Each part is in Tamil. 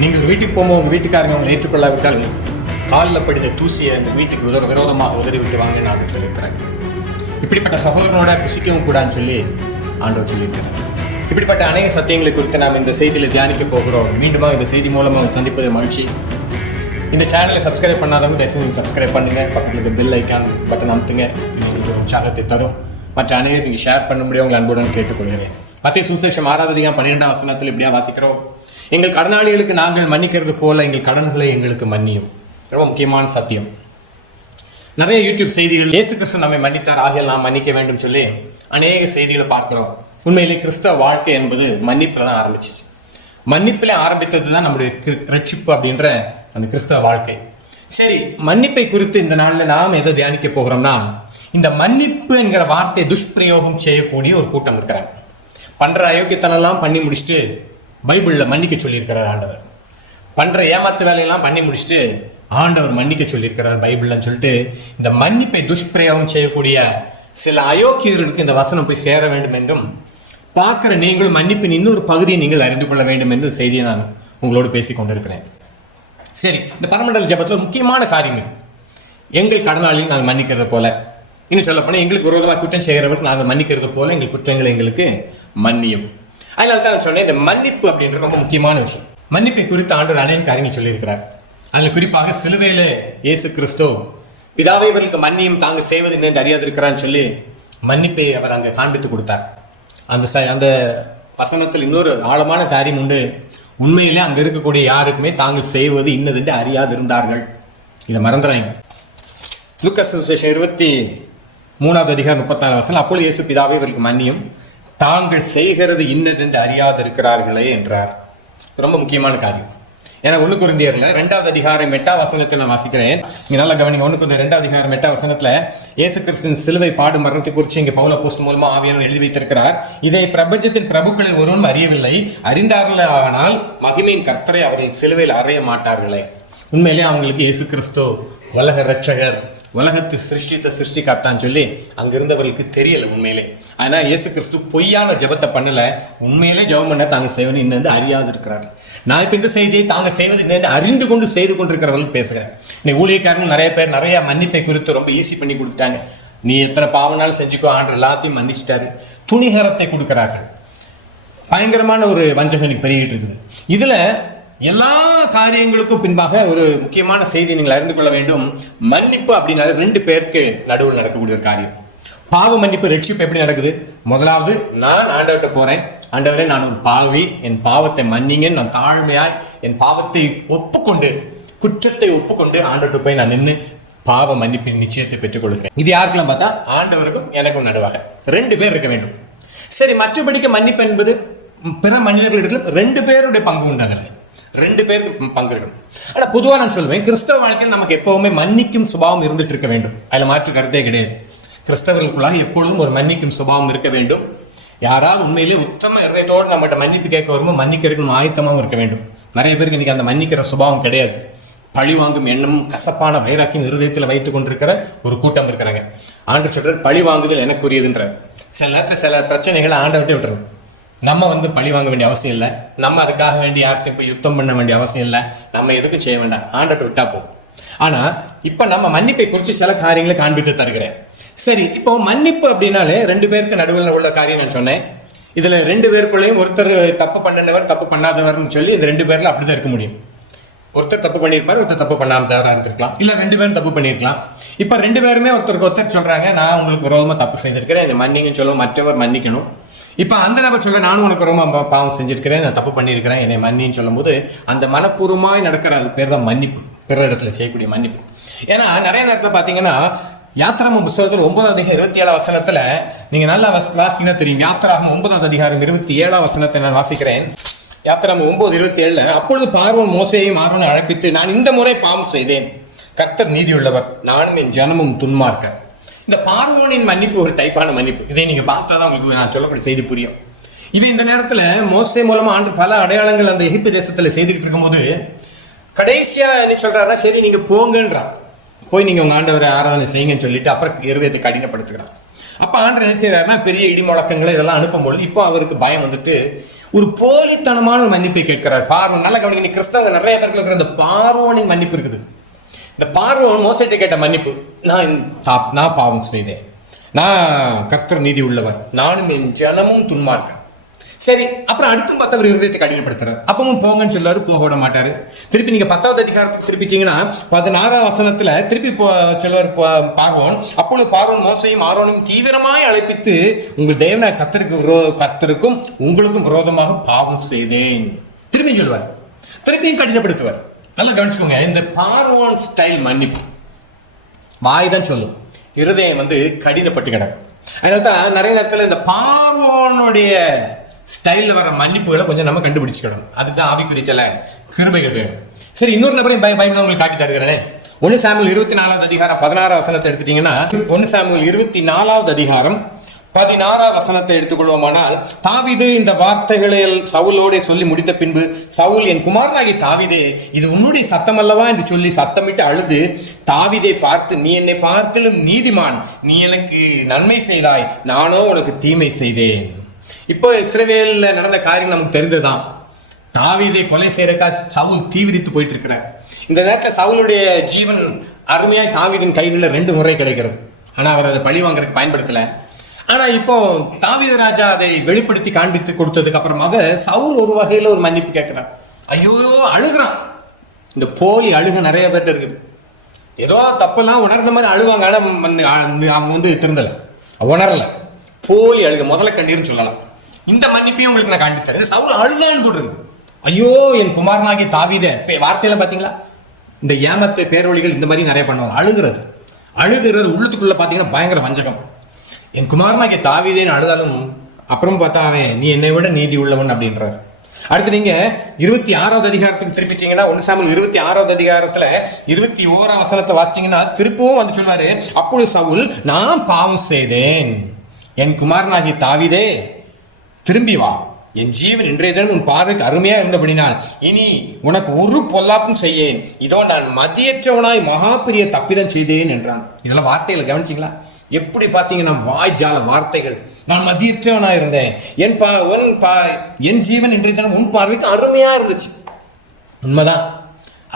நீங்கள் ஒரு வீட்டுக்கு போகும்போது உங்கள் வீட்டுக்காரங்க அவங்களை ஏற்றுக்கொள்ளாவிட்டால் காலில் படித்த தூசியை அந்த வீட்டுக்கு விரோதமாக உதறி விட்டு வாங்க நான் சொல்லியிருக்கிறேன். இப்படிப்பட்ட சகோதரனோட புசிக்கவும் கூடாதுன்னு சொல்லி ஆண்டவர் சொல்லியிருக்கிறேன். இப்படிப்பட்ட அநேக சத்தியங்களை குறித்து நாம் இந்த செய்தியில் தியானிக்க போகிறோம். மீண்டுமா இந்த செய்தி மூலமாக சந்திப்பதை மகிழ்ச்சி. இந்த சேனலை சப்ஸ்கிரைப் பண்ணாதவங்க தயவுசெய்து சப்ஸ்கிரைப் பண்ணுங்கள். பக்கத்தில் இருக்க பெல் ஐக்கான் பட்டன் அமுத்துங்க. எங்களுக்கு ஒரு உற்சாகத்தை தரும். மற்ற அனைவரும் நீங்கள் ஷேர் பண்ண முடியும் உங்கள் அன்புடன் கேட்டுக்கொள்கிறேன். மத்திய சுவிசேஷம் 6வது அதிகாரம் 12ஆம் வசனத்தில் இப்படியா வாசிக்கிறோம். எங்கள் கடனாளிகளுக்கு நாங்கள் மன்னிக்கிறது போல எங்கள் கடன்களை எங்களுக்கு மன்னியும். ரொம்ப முக்கியமான சத்தியம். நிறைய யூடியூப் செய்திகள் இயேசு கிறிஸ்து நம்மை மன்னித்தார் ஆகியால் நாம் மன்னிக்க வேண்டும் சொல்லி அநேக செய்திகளை பார்க்கிறோம். உண்மையிலே கிறிஸ்தவ வாழ்க்கை என்பது மன்னிப்பில் தான் ஆரம்பிச்சிச்சு. மன்னிப்பில் ஆரம்பித்தது தான் நம்முடைய ரட்சிப்பு அப்படின்ற அந்த கிறிஸ்தவ வாழ்க்கை. சரி, மன்னிப்பை குறித்து இந்த நாளில் நாம் எதை தியானிக்க போகிறோம்னா, இந்த மன்னிப்பு என்கிற வார்த்தையை துஷ்பிரயோகம் செய்யக்கூடிய ஒரு கூட்டம் இருக்கிறாங்க. பண்ற அயோக்கியத்தனெல்லாம் பண்ணி முடிச்சுட்டு பைபிளில் மன்னிக்க சொல்லியிருக்கிறார் ஆண்டவர். பண்ற ஏமாத்து வேலையெல்லாம் பண்ணி முடிச்சுட்டு ஆண்டவர் மன்னிக்க சொல்லியிருக்கிறார் பைபிள்னு சொல்லிட்டு இந்த மன்னிப்பை துஷ்பிரயோகம் செய்யக்கூடிய சில அயோக்கியர்களுக்கு இந்த வசனம் போய் சேர வேண்டும் என்றும், பார்க்கிற நீங்களும் மன்னிப்பின் இன்னொரு பகுதியை நீங்கள் அறிந்து கொள்ள வேண்டும் என்று செய்தியை நான் உங்களோடு பேசிக் கொண்டிருக்கிறேன். சரி, இந்த பரமண்டல ஜெபத்தில் முக்கியமான காரியம் இது. எங்கள் கடனாளிகள் நாங்கள் மன்னிக்கிறது போல, இன்னும் சொல்ல போனால் எங்களுக்கு விரோதமாக குற்றம் செய்கிறவர்கள் நாங்கள் மன்னிக்கிறது போல எங்கள் குற்றங்களை எங்களுக்கு மன்னியும். அதனால தான் நான் சொன்னேன், இந்த மன்னிப்பு அப்படின்றது ரொம்ப முக்கியமான விஷயம். மன்னிப்பை குறித்து ஆண்டவர் அநேக காரியங்கள் சொல்லியிருக்கிறார். அதில் குறிப்பாக சிலுவையில இயேசு கிறிஸ்து பிதாவை இவர்களுக்கு மன்னியும் தாங்கள் செய்வது என்று அறியாதிருக்கிறான்னு சொல்லி மன்னிப்பை அவர் அங்கே காண்பித்து கொடுத்தார். அந்த வசனத்தில் இன்னொரு ஆழமான காரியம் உண்டு. உண்மையிலே அங்கே இருக்கக்கூடிய யாருக்குமே தாங்கள் செய்வது இன்னதென்று அறியாதிருந்தார்கள். இதை மறந்துறாங்க. லூக்கா சுவிசேஷம் 23வது அதிகாரம் 34 வசனம், அப்பொழுது இயேசு பிதாவை இவர்களுக்கு மன்னியும் தாங்கள் செய்கிறது இன்னதென்று அறியாதிருக்கிறார்களே என்றார். ரொம்ப முக்கியமான காரியம். ஏன்னா 1 கொரிந்தியர்ல 2வது அதிகாரம் 8ஆம் வசனத்தை நான் வாசிக்கிறேன். இங்க நல்லா கவனிங்க. 1 கொரிந்தியர் 2வது அதிகாரம் 8ஆம் வசனத்துல இயேசு கிறிஸ்துவின் சிலுவை பாடு மரணத்தை குறித்து இங்கே பவுல் அப்போஸ்தலன் மூலமா ஆவியானவர் எழுதி வைத்திருக்கிறார். இதை பிரபஞ்சத்தின் பிரபுக்களில் ஒருவரும் அறியவில்லை, அறிந்தார்களே ஆனால் மகிமையின் கர்த்தரை அவர்கள் சிலுவையில் அறைய மாட்டார்களே. உண்மையிலே அவங்களுக்கு இயேசு கிறிஸ்து உலக ரட்சகர், உலகத்தை சிருஷ்டித்த சிருஷ்டிக்காட்டான்னு சொல்லி அங்கிருந்தவர்களுக்கு தெரியல உண்மையிலே. ஆனா இயேசு கிறிஸ்து பொய்யான ஜெபத்தை பண்ணல, உண்மையிலே ஜெபம் பண்ண தாங்க செய்வது இன்னும் அறியாது இருக்கிறார்கள். நான் இப்ப இந்த செய்தியை தாங்க செய்வது இன்னும் அறிந்து கொண்டு செய்து கொண்டிருக்கிறவர்கள் பேசுகிறேன். இன்னைக்கு ஊழியக்காரர்கள் நிறைய பேர் நிறைய மன்னிப்பை குறித்து ரொம்ப ஈஸி பண்ணி கொடுத்துட்டாங்க. நீ எத்தனை பாவனாலும் செஞ்சுக்கோ, ஆண்டு எல்லாத்தையும் மன்னிச்சிட்டாரு. துணிகரத்தை கொடுக்கிறார்கள். பயங்கரமான ஒரு வஞ்சகம் பெருகிட்டு இருக்குது. இதுல எல்லா காரியங்களுக்கும் பின்பாக ஒரு முக்கியமான செய்தி நீங்கள் அறிந்து கொள்ள வேண்டும். மன்னிப்பு அப்படின்னால 2 பேருக்கு நடுவில் நடக்கக்கூடிய ஒரு காரியம். பாவ மன்னிப்பு ரட்சிப்பு எப்படி நடக்குது? முதலாவது, நான் ஆண்டவர்கிட்ட போறேன், ஆண்டவரே நான் ஒரு பாவி, என் பாவத்தை மன்னிங்கன்னு நான் தாழ்மையாய் என் பாவத்தை ஒப்புக்கொண்டு, குற்றத்தை ஒப்புக்கொண்டு ஆண்டவர்கிட்ட போய் நான் நின்று பாவ மன்னிப்பின் நிச்சயத்தை பெற்றுக் கொள்கிறேன். இது யாருக்கெல்லாம் பார்த்தா ஆண்டவருக்கும் எனக்கும் நடுவாக 2 பேர் இருக்க வேண்டும். சரி, மற்றபடிக்கு மன்னிப்பு என்பது பிற மனிதர்களிடத்தில் 2 பேருடைய பங்கு உண்டாகல, 2 பேருக்கு பங்கு இருக்கணும். ஆனா பொதுவாக நான் சொல்லுவேன், கிறிஸ்தவ வாழ்க்கையில் நமக்கு எப்பவுமே மன்னிக்கும் சுபாவம் இருந்துட்டு இருக்க வேண்டும். அதுல மாற்று கருத்தே கிடையாது. கிறிஸ்தவர்களுக்குள்ளாக எப்பொழுதும் ஒரு மன்னிக்கும் சுபாவம் இருக்க வேண்டும். யாராவது உண்மையிலே உத்தம இருதயத்தோடு நம்மகிட்ட மன்னிப்பு கேட்க வரும்போது மன்னிக்கிறதுக்கு ஆயத்தமாகவும் இருக்க வேண்டும். நிறைய பேருக்கு இன்னைக்கு அந்த மன்னிக்கிற சுபாவம் கிடையாது. பழி வாங்கும் எண்ணமும் கசப்பான வைராக்கியம் இருதயத்தில் வைத்துக் கொண்டிருக்கிற ஒரு கூட்டம் இருக்கிறாங்க. ஆண்டு சொல்றாரு, பழி வாங்குதல் எனக்குரியதுன்ற. சில நேரத்தில் சில பிரச்சனைகளை ஆண்டை விட்டு விட்டுறது. நம்ம பழி வாங்க வேண்டிய அவசியம் இல்லை, நம்ம அதுக்காக வேண்டி யார்கிட்ட போய் யுத்தம் பண்ண வேண்டிய அவசியம் இல்லை, நம்ம எதுக்கும் செய்ய வேண்டாம், ஆண்டை விட்டா போதும். ஆனா இப்ப நம்ம மன்னிப்பை குறித்து சில காரியங்களை காண்பித்து தருகிறேன். சரி, இப்போ மன்னிப்பு அப்படின்னாலே 2 பேருக்கு நடுவில் உள்ள காரியம் நான் சொன்னேன். இதுல 2 பேருக்குள்ளேயும் ஒருத்தர் தப்பு பண்ணவர் தப்பு பண்ணாதவர்னு சொல்லி இந்த 2 பேர்ல அப்படிதான் இருக்க முடியும். ஒருத்தர் தப்பு பண்ணியிருப்பாரு, ஒருத்தர் தப்பு பண்ணாம இருந்திருக்கலாம், இல்ல 2 பேரும் தப்பு பண்ணியிருக்கலாம். இப்ப 2 பேருமே ஒருத்தருக்கு ஒருத்தர் சொல்றாங்க, நான் உங்களுக்கு விரோதமா தப்பு செஞ்சிருக்கிறேன், என்னை மன்னிங்கன்னு சொல்ல மற்றவர் மன்னிக்கணும். இப்ப அந்த நபர் சொல்ல, நானும் உனக்கு ரொம்ப பாவம் செஞ்சிருக்கிறேன், நான் தப்பு பண்ணியிருக்கிறேன், என்னை மன்னின்னு சொல்லும் போது அந்த மனப்பூர்வமாய் நடக்கிற அது பேர் தான் மன்னிப்பு, பிற இடத்துல செய்யக்கூடிய மன்னிப்பு. ஏன்னா நிறைய நேரத்தில் பாத்தீங்கன்னா யாத்திராகமம் புஸ்தகத்தில் 9வது அதிகாரம் 27ஆம் வசனத்துல நீங்க நல்லா வாசித்தீங்கன்னா தெரியும். யாத்திராகமம் 9வது அதிகாரம் 27ஆம் வசனத்தை நான் வாசிக்கிறேன். யாத்திராகமம் 9:27, அப்பொழுது பார்வோன் மோசேயையும் ஆரோனை அழைப்பித்து, நான் இந்த முறை பாவம் செய்தேன், கர்த்தர் நீதியுள்ளவர், நானும் என் ஜனமும் துன்மார்க்கர். இந்த பார்வோனின் மன்னிப்பு ஒரு டைப்பான மன்னிப்பு. இதை நீங்க பார்த்தாதான் உங்களுக்கு நான் சொல்லக்கூடிய செய்தி புரியும். இவன் இந்த நேரத்துல மோசே மூலமா ஆண்டு பல அடையாளங்கள் அந்த எகிப்து தேசத்துல செய்துக்கிட்டு இருக்கும்போது கடைசியா என்ன சொல்றாருன்னா, சரி நீங்க போங்கன்றான், போய் நீங்க உங்க ஆண்டவரை ஆராதனை செய்யுங்கன்னு சொல்லிட்டு அப்புறம் இருதயத்தை கடினப்படுத்துகிறான். அப்ப ஆண்டவர் என்ன செய்யறாருன்னா, பெரிய இடி முழக்கங்களை இதெல்லாம் அனுப்பும்பொழுது இப்போ அவருக்கு பயம் வந்துட்டு, ஒரு போலித்தனமான ஒரு மன்னிப்பை கேட்கிறார். பார்வோன், நல்ல கவனிங்க, கிறிஸ்தவங்க நிறைய பேருக்கு இருக்கிற இந்த பார்வோனின் மன்னிப்பு இருக்குது. இந்த பார்வோன் மோசேட்ட கேட்ட மன்னிப்பு, நான் பாவம் செய்தேன், நான் கர்த்தர் நீதி உள்ளவர், நானும் என் ஜனமும் துன்மார்க்கர். சரி, அப்புறம் அடுத்தும் பார்த்தவர் இருதயத்தை கடினப்படுத்துறாரு. அப்பவும் போங்கன்னு சொல்லாரு, போக விட மாட்டாரு. திருப்பி நீங்க 10வது அதிகாரத்துக்கு திருப்பிட்டீங்கன்னா 16வது வசனத்துல திருப்பி சொல்லுவார் பார்வோன், அப்பொழுது பார்வோன் மோசையும் ஆரோனையும் தீவிரமாய் அழைப்பித்து, உங்கள் தேவனாய கர்த்தருக்கும் உங்களுக்கும் விரோதமாக பாவம் செய்தேன். திருப்பி சொல்லுவார், திருப்பியும் கடினப்படுத்துவார். நல்லா கவனிச்சுக்கோங்க, இந்த பார்வோன் ஸ்டைல் மன்னிப்பு வாய் தான் சொல்லும், இருதயம் கடினப்பட்டு கிடக்கும். அதனால தான் நிறைய நேரத்தில் இந்த பார்வோனுடைய ஸ்டைலில் வர மன்னிப்புகளை கொஞ்சம் நம்ம கண்டுபிடிச்சுக்கணும். அதுதான் ஆவிக்குரிய சில கிருபைகள் வேணும். சரி, இன்னொரு நபரையும் பயந்து உங்களுக்கு காட்டி தருகிறேனே. 1 சாமுவேல் 24வது அதிகாரம் 16வது வசனத்தை எடுத்துட்டீங்கன்னா, 1 சாமுவேல் 24வது அதிகாரம் 16வது வசனத்தை எடுத்துக்கொள்வோமானால், தாவீது இந்த வார்த்தைகளை சவுலோட சொல்லி முடித்த பின்பு, சவுல், என் குமாரனாகி தாவீதே, இது உன்னுடைய சத்தம் அல்லவா என்று சொல்லி சத்தமிட்டு அழுது தாவீதை பார்த்து, நீ என்னை பார்க்கலும் நீதிமான், நீ எனக்கு நன்மை செய்தாய், நானோ உனக்கு தீமை செய்தேன். இப்போ இஸ்ரவேல்ல நடந்த காரியம் நமக்கு தெரிந்ததுதான். தாவீதை கொலை செய்யறக்கா சவுல் தீவிரித்து போயிட்டு இருக்கிறார். இந்த நேரத்தில் சவுலுடைய ஜீவன் அருமையாய் தாவீதின் கைகளில் 2 முறை கிடைக்கிறது. ஆனா அவர் அதை பழி வாங்கறதுக்கு பயன்படுத்தல. ஆனா இப்போ தாவீது ராஜா அதை வெளிப்படுத்தி காண்பித்து கொடுத்ததுக்கு அப்புறமாக சவுல் ஒரு வகையில ஒரு மன்னிப்பு கேட்கிறார். ஐயோ, அழுகிறான். இந்த போலி அழுக நிறைய பேர்ட்ட இருக்குது. ஏதோ தப்பெல்லாம் உணர்ந்த மாதிரி அழுவாங்க, ஆனா திருந்தல, உணரல, போலி அழுக, முதல்ல கண்ணீர்னு சொல்லலாம். இந்த மன்னிப்பையும் உங்களுக்கு நான் காண்பித்தேன். சவுல் அழுதான்னு போடுறது. ஐயோ, என் குமாரனாகி தாவீதே, வார்த்தையில பாத்தீங்களா, இந்த ஏமத்தை பேரொழிகள் இந்த மாதிரி நிறைய பண்ணுவாங்க. அழுகிறது உள்ளுக்குள்ள பாத்தீங்கன்னா பயங்கர வஞ்சகம். என் குமாரனாகிய தாவீதேன்னு அழுதாலும் அப்புறம் பார்த்தா அவன், நீ என்னை விட நீதி உள்ளவன் அப்படின்றார். அடுத்து நீங்க 26வது அதிகாரத்துக்கு திருப்பிச்சீங்கன்னா, 1 சாமுவேல் 26வது அதிகாரத்துல 21வது வசனத்தை வாசிச்சீங்கன்னா திருப்பவும் சொல்வாரு, அப்பொழுது சவுல், நான் பாவம் செய்தேன், என் குமாரனாகிய தாவீதே திரும்பி வா, என் ஜீவன் இன்றைய தினம் உன் பார்வைக்கு அருமையா இருந்தபடினால் இனி உனக்கு ஒரு பொல்லாப்பும் செய்யேன், இதோ நான் மதியற்றவனாய் மகா பெரிய தப்பிதம் செய்தேன் என்றான். இதெல்லாம் வார்த்தைகளை கவனிச்சிங்களா? எப்படி பார்த்தீங்கன்னா வாய்ஜால வார்த்தைகள். நான் மதியற்றவனா இருந்தேன், என் ஜீவன் இன்றைய தினம் உன் பார்வைக்கு அருமையா இருந்துச்சு. உண்மைதான்.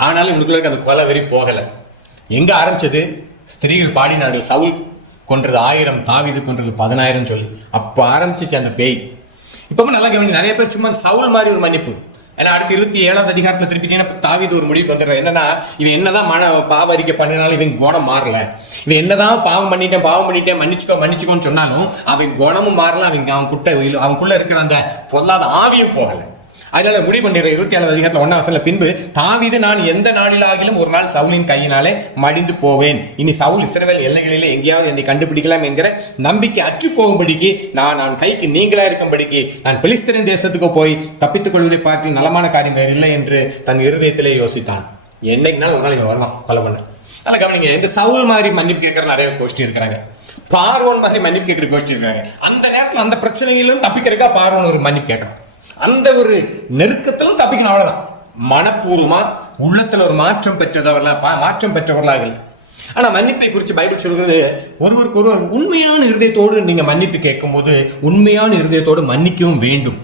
ஆனாலும் இவனுக்குள்ள அந்த கொலை வெறி போகலை. எங்க ஆரம்பிச்சது? ஸ்திரீகள் பாடினார்கள், சவுல் கொன்றது 1000, தாவீது கொன்றது 10,000 சொல்லி. அப்ப ஆரம்பிச்சிச்சு அந்த பேய். இப்பவும் நல்லா கவனிங்க, நிறைய பேர் சும்மா சவுல் மாதிரி ஒரு மன்னிப்பு. ஏன்னா அடுத்து 27வது அதிகாரத்துல திருப்பிட்டீங்கன்னா தாவீது ஒரு முடிவுக்கு வந்துடுற, என்னன்னா இவன் என்னதான் பாவ அறிக்கை பண்ணினாலும் இவன் குணம் மாறல, இவன் என்னதான் பாவம் பண்ணிட்டேன் மன்னிச்சுக்கோன்னு சொன்னாலும் அவன் குணமும் மாறல, அவனுக்குள்ள இருக்கிற அந்த பொல்லாத ஆவியும் போகல. அதனால முடிவு பண்ணிடுற 27வது அதிகாரத்துல 1ஆம் வசனத்துல, பின்பு தாவீது, நான் எந்த நாளிலாகிலும் ஒரு நாள் சவுலின் கையினாலே மடிந்து போவேன், இனி சவுல் இஸ்ரவேல் எல்லைகளிலே எங்கேயாவது என்னை கண்டுபிடிக்கலாம் என்கிற நம்பிக்கை அற்று போகும்படிக்கு, நான் கைக்கு நீங்களா இருக்கும்படிக்கு நான் பெலிஸ்தரின் தேசத்துக்கு போய் தப்பித்துக் கொள்வதை பார்த்து நலமான காரியம் வேறு இல்லை என்று தன் இருதயத்திலே யோசித்தான். என்னைக்குனாலும் ஒரு நாள் இவன் வரலாம் கொலை பண்ண. நல்லா கவனிங்க, இந்த சவுல் மாதிரி மன்னிப்பு கேட்கிற நிறைய கோஷ்டி இருக்கிறாங்க, பார்வோன் மாதிரி மன்னிப்பு கேட்கிற கோஷ்டி இருக்கிறாங்க. அந்த நேரத்தில் அந்த பிரச்சனைகளிலும் தப்பிக்கிறதுக்கா பார்வோன் ஒரு மன்னிப்பு கேட்கறான். அந்த ஒரு நெருக்கத்திலும் தப்பிக்கணும், அவ்வளவுதான். மனப்பூர்வமா உள்ளத்துல ஒரு மாற்றம் பெற்றவர்களாக இல்லை. ஆனா மன்னிப்பை குறித்து பைபிள் சொல்கிறது, ஒருவருக்கு ஒருவர் உண்மையான இருதயத்தோடு நீங்க மன்னிப்பு கேட்கும் போது உண்மையான இருதயத்தோடு மன்னிக்கவும் வேண்டும்.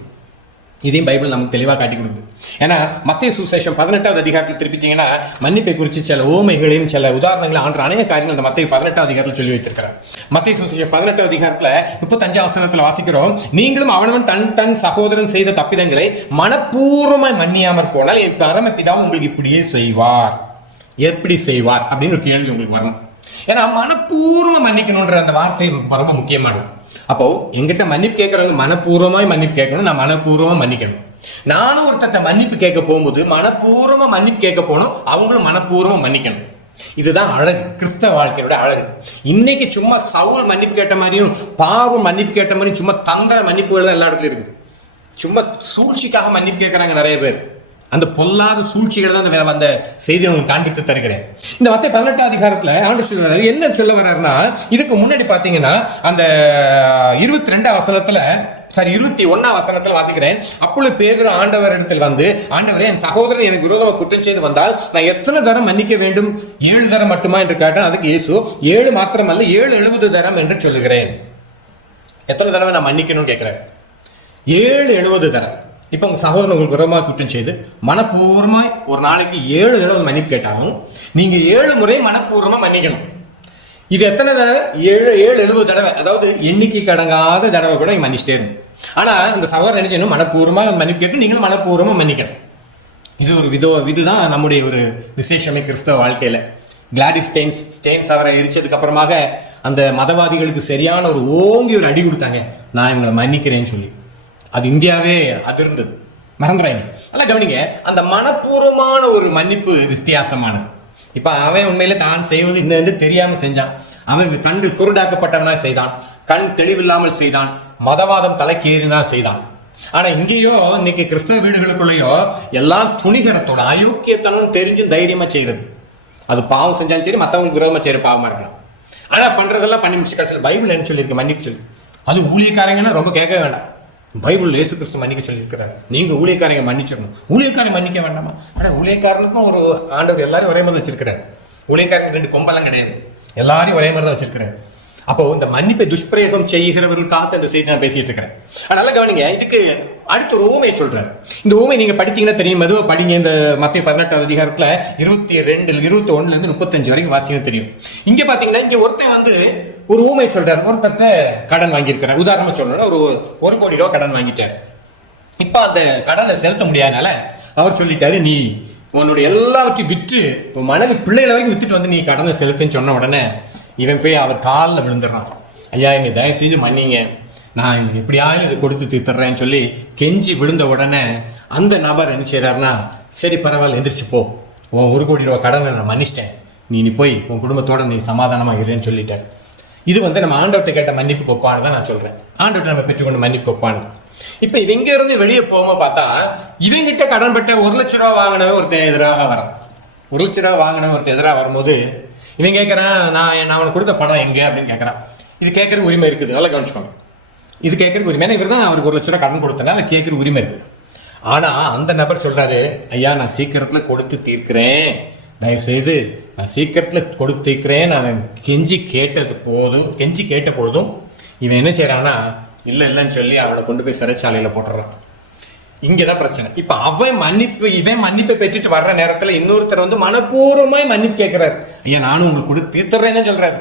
இதையும் பைபிள் நமக்கு தெளிவாக காட்டி கொடுக்குது. ஏன்னா மத்தேயு சுவிசேஷம் 18வது அதிகாரத்தில் திருப்பிச்சிங்கன்னா மன்னிப்பை குறித்து சில ஓமைகளையும் சில உதாரணங்களை ஆன்ற அநேக காரியங்கள் அந்த மத்தேயு 18வது அதிகாரத்தில் சொல்லி வைத்திருக்கிறார். மத்தேயு சுவிசேஷம் 18வது அதிகாரத்தில் 35வது வசனத்தில் வாசிக்கிறோம், நீங்களும் அவனவன் தன் சகோதரன் செய்த தப்பிதங்களை மனப்பூர்வமாய் மன்னியாமற் போனால் என் பரமபிதாவும் உங்களுக்கு இப்படியே செய்வார். எப்படி செய்வார் அப்படின்னு ஒரு கேள்வி உங்களுக்கு வரணும். ஏன்னா மனப்பூர்வம் மன்னிக்கணுன்ற அந்த வார்த்தை ரொம்ப முக்கியமானது. அப்போ எங்கிட்ட மன்னிப்பு கேட்கறவங்க மனப்பூர்வமாய் மன்னிப்பு கேட்கணும், நான் மனப்பூர்வமா மன்னிக்கணும். நானும் ஒருத்தட்ட மன்னிப்பு கேட்க போகும்போது மனப்பூர்வமா மன்னிப்பு கேட்க போனோம், அவங்களும் மனப்பூர்வமா மன்னிக்கணும். இதுதான் அழகு, கிறிஸ்தவ வாழ்க்கையோட அழகு. இன்னைக்கு சும்மா சவுல் மன்னிப்பு கேட்ட மாதிரியும் பாவம் மன்னிப்பு கேட்ட மாதிரியும் சும்மா தந்திர மன்னிப்புகள் எல்லா இடத்துலயும் இருக்குது. சும்மா சூழ்ச்சிக்காக மன்னிப்பு கேட்கறாங்க நிறைய பேர். அந்த பொல்லாத சூழ்ச்சிகளை தான் அந்த செய்தியை உங்களுக்கு காண்பித்து தருகிறேன். இந்த மத்தேயு 18வது அதிகாரத்துல ஆண்டவர் என்ன சொல்ல வர்றாருன்னா, இதுக்கு முன்னாடி பாத்தீங்கன்னா அந்த 22வது வசனத்துல 21வது வசனத்துல வாசிக்கிறேன். அப்பொழுது பேதுரு ஆண்டவரிடத்தில் வந்து, ஆண்டவரே, என் சகோதரன் எனக்கு விரோதமாக குற்றம் செய்து வந்தால் நான் எத்தனை தரம் மன்னிக்க வேண்டும்? 7 தரம் மட்டுமா என்று கேட்டேன். அதுக்கு இயேசு 7 மாத்திரமல்ல 70 தரம் என்று சொல்லுகிறேன். எத்தனை தடவை நான் மன்னிக்கணும்னு கேட்கிறேன்? 70 தரம். இப்போ உங்கள் சகோதரன் உங்களுக்கு விரோதமாக குற்றம் செய்து மனப்பூர்வமாய் ஒரு நாளைக்கு 7 தடவை மன்னிப்பு கேட்டாலும் நீங்கள் 7 முறை மனப்பூர்வமாக மன்னிக்கணும். இது எத்தனை தடவை? 70 தடவை, அதாவது எண்ணிக்கை கடங்காத தடவை கூட நீங்கள் மன்னிச்சிட்டே இருக்கும். ஆனால் இந்த சகோதரன் என்ன செய்யணும்? மனப்பூர்வமாக மன்னிப்பு கேட்டு நீங்களும் மனப்பூர்வமாக மன்னிக்கணும். இது ஒரு இதுதான் நம்முடைய ஒரு விசேஷமே கிறிஸ்தவ வாழ்க்கையில். கிளாடிஸ் ஸ்டெயின்ஸ் அவரை எரிச்சதுக்கு அப்புறமாக அந்த மதவாதிகளுக்கு சரியான ஒரு ஓங்கி ஒரு அடி கொடுத்தாங்க, நான் இவங்களை மன்னிக்கிறேன்னு சொல்லி. அது இந்தியாவே அதிர்ந்தது, மறந்துறாங்க. நல்லா கவனிங்க, அந்த மனப்பூர்வமான ஒரு மன்னிப்பு வித்தியாசமானது. இப்போ அவன் உண்மையில தான் செய்வது இந்த தெரியாமல் செஞ்சான், அவன் கண்கள் குருடாக்கப்பட்டவனா செய்தான், கண் தெளிவில்லாமல் செய்தான், மதவாதம் தலைக்கேறிதான் செய்தான். ஆனா இங்கேயோ இன்னைக்கு கிறிஸ்தவ வீடுகளுக்குள்ளேயோ எல்லாம் துணிகரத்தோட அயோக்கியத்தனம் தெரிஞ்சு தைரியமா செய்யறது. அது பாவம் செஞ்சாலும் சரி, மற்றவங்களுக்கு விரோதமா செய்யற பாவமா இருக்கலாம். ஆனா பண்றதெல்லாம் பண்ணி முடிச்சு கடைசியில் பைபிள் என்ன சொல்லியிருக்கு? மன்னிப்பு சொல்லி. அது ஊழியக்காரங்கன்னா ரொம்ப கேட்க வேண்டாம். பைபிள் இயேசு கிறிஸ்து மன்னிக்க சொல்லியிருக்கிறாரு. நீங்க ஊழியக்காரங்க மன்னிச்சிடணும். ஊழியக்காரன் மன்னிக்க வேண்டாமா? ஆனா ஊழியக்காரனுக்கும் ஒரு ஆண்டவர் எல்லாரும் ஒரே மாதிரி வச்சிருக்கிறாரு. ஊழியக்காரனுக்கு 2 கொம்பெல்லாம் கிடையாது, எல்லாரையும் ஒரே மாதிரி தான் வச்சிருக்கிறாரு. அப்போ இந்த மன்னிப்பை துஷ்பிரயோகம் செய்கிறவர்களுக்காக இந்த செய்தி நான் பேசிட்டு இருக்கிறேன். அதனால கவனிங்க, இதுக்கு அடுத்த ஒரு ஊமையை சொல்றாரு. இந்த ஊமை நீங்க படித்தீங்கன்னா தெரியும், மெதுவா படிங்க. இந்த மத்திய 18 அதிகாரத்துல 22, 21 35 வரைக்கும் வாசிக்கணும் தெரியும். இங்க பாத்தீங்கன்னா இங்க ஒருத்தன் ஒரு ஊமை சொல்றாரு. ஒருத்தர்கிட்ட கடன் வாங்கியிருக்கிறார். உதாரணமா சொல்லணும்னா ஒரு 1 கோடி ரூபாய் கடன் வாங்கிட்டாரு. இப்ப அந்த கடனை செலுத்த முடியாதனால அவர் சொல்லிட்டாரு, நீ உன்னுடைய எல்லாவற்றையும் விற்று உன் மனைவி பிள்ளைகளை வரைக்கும் வித்துட்டு நீ கடனை செலுத்துன்னு சொன்ன உடனே இவன் போய் அவர் காலில் விழுந்துடுறான். ஐயா, என்னை தயவு செய்து மன்னிங்க, நான் எப்படியாவது இதை கொடுத்து தீர்த்துறேன்னு சொல்லி கெஞ்சி விழுந்த உடனே அந்த நபர் என்ன செய்யறாருன்னா, சரி பரவாயில்ல, எந்திரிச்சு போ, உன் 1 கோடி ரூபா கடனை நான் மன்னிச்சிட்டேன், நீ போய் உன் குடும்பத்தோட நீ சமாதானமாக இருன்னு சொல்லிட்டாரு. இது நம்ம ஆண்டவர்கிட்ட கேட்ட மன்னிப்பு கொப்பானு தான் நான் சொல்றேன். ஆண்டவர்கிட்ட நம்ம பெற்றுக்கொண்ட மன்னிப்பு கொப்பானு. இப்போ இது இங்க இருந்து வெளியே போகும்போது பார்த்தா இவங்கிட்ட கடன் பட்ட 1 லட்ச ரூபா வாங்கினவன் ஒருத்தர் எதிராக வரான். 1 லட்ச ரூபா வாங்கினவன் ஒருத்தர் எதிராக வரும்போது இவன் கேட்கறான், நான் அவனுக்கு கொடுத்த பணம் எங்க அப்படின்னு கேட்கறான். இது கேட்கற உரிமை இருக்குது, நல்லா கவனிச்சுக்கோங்க. இது கேட்கறதுக்கு உரிமை, ஏன்னா இவர் தான் அவருக்கு 1 லட்ச ரூபா கடன் கொடுத்தனா அதை கேட்கற உரிமை இருக்குது. ஆனா அந்த நபர் சொல்றாரு, ஐயா நான் சீக்கிரத்துல கொடுத்து தீர்க்கிறேன், தயவு செய்து நான் சீக்கிரத்துல கொடுத்து தீர்க்கிறேன். அவன் கெஞ்சி கேட்ட பொழுதும் இவன் என்ன செய்யறான்னா, இல்லைன்னு சொல்லி அவனை கொண்டு போய் சிறைச்சாலையில போட்டுறான். இங்கதான் பிரச்சனை. இப்ப இவன் மன்னிப்பை பெற்றுட்டு வர்ற நேரத்துல இன்னொருத்தர் மனப்பூர்வமாய் மன்னிப்பு கேட்கிறாரு, ஐயா நானும் உங்களுக்கு கொடுத்து தீர்த்துறேன்னு சொல்றாரு.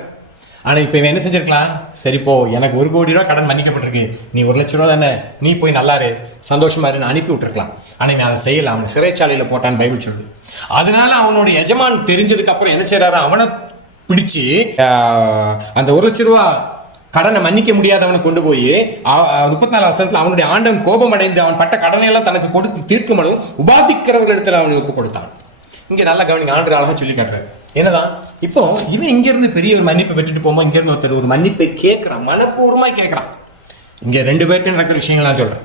ஆனா இப்ப இவன் என்ன செஞ்சிருக்கலாம்? சரி போ, எனக்கு 1 கோடி ரூபாய் கடன் மன்னிக்கப்பட்டிருக்கு, நீ 1 லட்ச ரூபா தானே, நீ போய் நல்லாரு சந்தோஷமா இருந்து அனுப்பி விட்டுருக்கலாம். ஆனா நான் அதை செய்யல, அவனை சிறைச்சாலையில போட்டான்னு பைபிள் சொல்லுது. அதனால அவனுடைய எஜமான் தெரிஞ்சதுக்கு அப்புறம் என்ன செய்யறாரு, அவனை பிடிச்சு அந்த 1 லட்ச ரூபா கடனை மன்னிக்க முடியாதவனை கொண்டு போய் 34 வருஷத்துல அவனுடைய ஆண்டவன் கோபம் அடைந்து அவன் பட்ட கடனை எல்லாம் தனக்கு கொடுத்து தீர்க்குமளவு உபாதிக்கிறவர்களிடத்துல அவனை ஒப்பு கொடுத்தான். இங்க நல்லா கவனிங்க, ஆண்டவர் அழகா சொல்லி காட்டுறாரு. என்னதான் இப்போ இவன் இங்க இருந்து பெரிய ஒரு மன்னிப்பை பெற்றுட்டு போகும்போது இங்க இருந்து ஒருத்தர் ஒரு மன்னிப்பை கேட்கிறான், மனப்பூர்வமாய் கேட்கிறான். இங்க 2 பேர்கிட்ட நடக்கிற விஷயங்கள் நான் சொல்றேன்.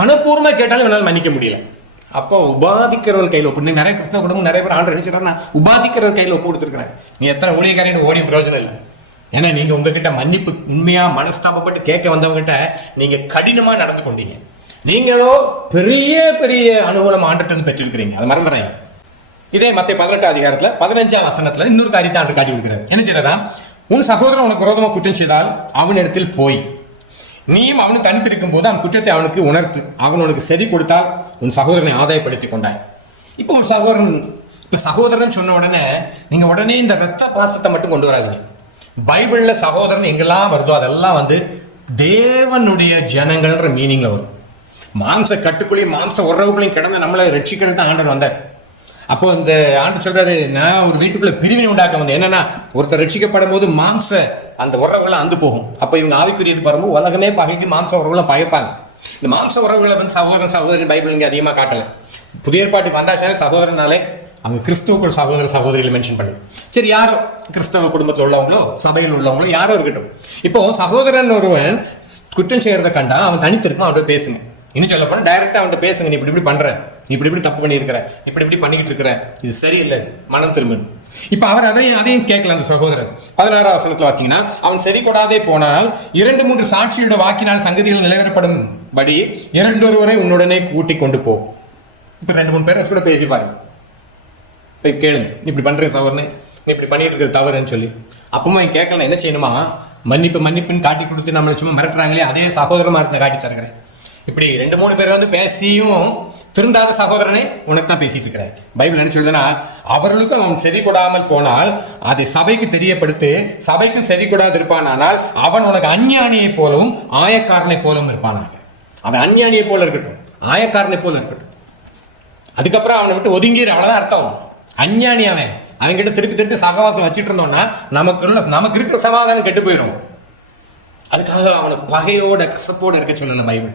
மனப்பூர்வமா கேட்டாலும் இவனால் மன்னிக்க முடியல. அப்போ உபாதிக்கிறவர்கள் கையில் ஒப்பு, நிறைய கிறிஸ்தவ குடும்பம் நிறைய பேர் ஆண்டவர் நினைச்சிடறான், உபாதிக்கிறவர் கையில் ஒப்பு கொடுத்துருக்கிறேன். நீ எத்தனை ஊழியக்காரன் ஓடி பிரயோஜனம் இல்லை. ஏன்னா நீங்க உங்ககிட்ட மன்னிப்பு உண்மையா மனஸ்தாபப்பட்டு கேட்க வந்தவங்ககிட்ட நீங்க கடினமா நடந்து கொண்டீங்க. நீங்களோ பெரிய பெரிய அனுகூலம் ஆண்டர்கிட்ட பெற்றிருக்கிறீங்க, அதை மறந்துடுறீங்க. இதே மத்திய 18 அதிகாரத்துல 15ஆம் வசனத்துல இன்னொரு காரியத்தை ஆண்டு காட்டி இருக்கிறார். என்ன செய்யறா, உன் சகோதரன் உனக்கு விரோதமா குற்றம் செய்தால் அவனிடத்தில் போய் நீயும் அவனு தனித்திருக்கும் போது அவன் குற்றத்தை அவனுக்கு உணர்த்து, அவன் உனக்கு செதி கொடுத்தால் உன் சகோதரனை ஆதாயப்படுத்தி கொண்டாய். இப்போ ஒரு சகோதரன் சொன்ன உடனே நீங்க உடனே இந்த ரத்த பாசத்தை மட்டும் கொண்டு வராதீங்க. பைபிள்ல சகோதரன் எங்கெல்லாம் வருதோ அதெல்லாம் தேவனுடைய ஜனங்கள்ன்ற மீனிங்ல வரும். மாம்ச கட்டுக்குள்ளேயும் மாம்ச உறவுகளையும் கிடந்து நம்மளை ரட்சிக்கிறது தான் ஆண்டவர் வந்தார். அப்போ இந்த ஆண்டு சொல்றாரு, நான் ஒரு வீட்டுக்குள்ள பிரிவினை உண்டாக்க வந்தேன். என்னன்னா ஒருத்தர் ரட்சிக்கப்படும் போது மாம்ச அந்த உறவுகள்லாம் அந்து போகும். அப்போ இவங்க ஆவிக்குரியது வரும்போது உலகமே பகைக்கு மாம்ச உறவுகள்லாம் பகைப்பாங்க. இந்த மாம்ச உறவுகளை சகோதரன் பைபிள் இங்கே அதிகமாக காட்டலை. புதிய ஏற்பாட்டுக்கு வந்தாச்சுன்னா சகோதரனாலே அவங்க கிறிஸ்துவுக்குள் சகோதரிகளை மென்ஷன் பண்ணுது. சரி, யாரோ கிறிஸ்தவ குடும்பத்தில் உள்ளவங்களோ சபையில் உள்ளவங்களோ யாரோ இருக்கட்டும். இப்போ சகோதரன் ஒருவன் குற்றம் செய்யறதை கண்டா அவன் தனித்திருக்கும், அவன்கிட்ட பேசுங்க. இன்னும் சொல்ல போனா டைரக்டா அவன்கிட்ட பேசுங்க, நீ இப்படி பண்ற, நீ இப்படி தப்பு பண்ணியிருக்கிற, இப்படி பண்ணிக்கிட்டு இருக்கிற, இது சரியில்லை, மனம் திரும்ப. இப்ப அவர் அதையும் கேட்கல. அந்த சகோதரன் 16ஆம் வசனத்துல வாசிங்கன்னா, அவன் செதி கொடாதே போனால் 2-3 சாட்சியோட வாக்கினால் சங்கதிகள் நிலைவரப்படும் படி 2 உன்னுடனே கூட்டி கொண்டு போ. இப்ப 2-3 பேர் கூட பேசி பாருங்க, போய் கேளுங்க, இப்படி பண்றேன் சகோதரனே, நீ இப்படி பண்ணிட்டு இருக்கிற தவறுன்னு சொல்லி. அப்பமா கேட்கலாம், என்ன செய்யணுமா, மன்னிப்புன்னு காட்டி கொடுத்து நம்மளை சும்மா மிரட்டுறாங்களே, அதே சகோதரமா இருந்த காட்டி தருகிறேன். இப்படி 2-3 பேர் வந்து பேசியும் திருந்தாத சகோதரனை உனக்குத்தான் பேசிட்டு இருக்கிறார். பைபிள் என்ன சொல்லுதுன்னா, அவர்களுக்கு அவன் செவி கொடாமல் போனால் அதை சபைக்கு தெரியப்படுத்து, சபைக்கும் செவி கொடாது இருப்பானால் அவன் உனக்கு அஞ்ஞானியை போலவும் ஆயக்காரனை போலவும் இருப்பானாக. அவன் அஞ்ஞானியை போல இருக்கட்டும், ஆயக்காரனை போல இருக்கட்டும். அதுக்கப்புறம் அவனை விட்டு ஒதுங்கிற, அவ்வளவுதான் அர்த்தம். அஞ்ஞானி அவன். அவன்கிட்ட திருப்பி சகவாசம் வச்சுட்டு இருந்தோம்னா நமக்கு இருக்கிற சமாதானம் கெட்டு போயிடும். அதுக்காக அவனை பகையோட கசப்போட இருக்க சொல்லல பைபிள்.